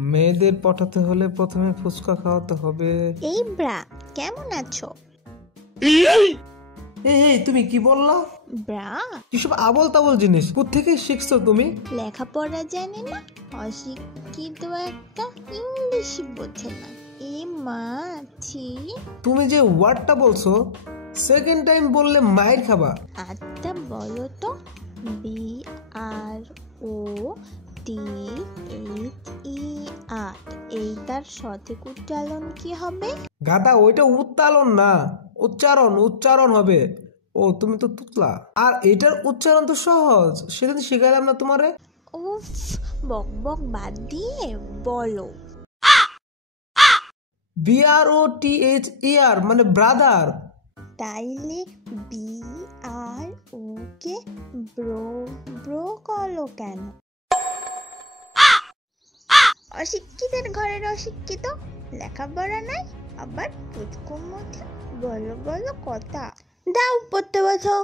মেয়েদের পটাতে হলে প্রথমে ফুচকা খাওয়াতে হবে। এই ব্রা, কেমন আছো? এই তুমি কি বললা? ব্রা, কিসব আবল তাবল জিনিস কোত্থেকে শিখছো তুমি? লেখাপড়া জানে না, অশিক্ষিত একটা, ইংলিশ বোঝে না। এ মা, ছি। তুমি যে ওয়ার্ডটা বলছো সেকেন্ড টাইম বললে মাইর খাবা। আচ্ছা বলো তো, BROTHER, এইটার সঠিক উচ্চারণ কি হবে? গাদা, ওইটা উত্তালন না, উচ্চারণ হবে। ও তুমি তো তুতলা। আর এটার উচ্চারণ তো সহজ, সেদিন শিখালাম না তোমারে। উফ, বক বক বাদ দিয়ে বলো। BROTHER মানে ব্রাদার। তাইলে BRO কে ব্রো ব্রো করলো কেন? অশিক্ষিতের ঘরের অশিক্ষিত, লেখাপড়া নাই, আবার পুচকুর মধ্যে বলো বলো কথা। দাও পড়তে বসো।